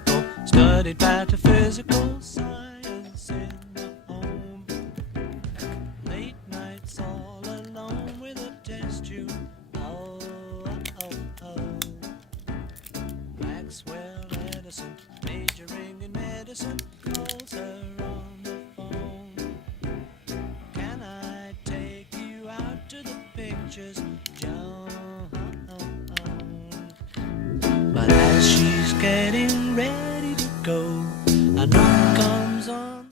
physical, studied pataphysical science in the home. Late nights all alone with a test tube. Oh, oh, oh. Maxwell Edison, majoring in medicine, calls her on the phone. Can I take you out to the pictures, Joan? But as she's getting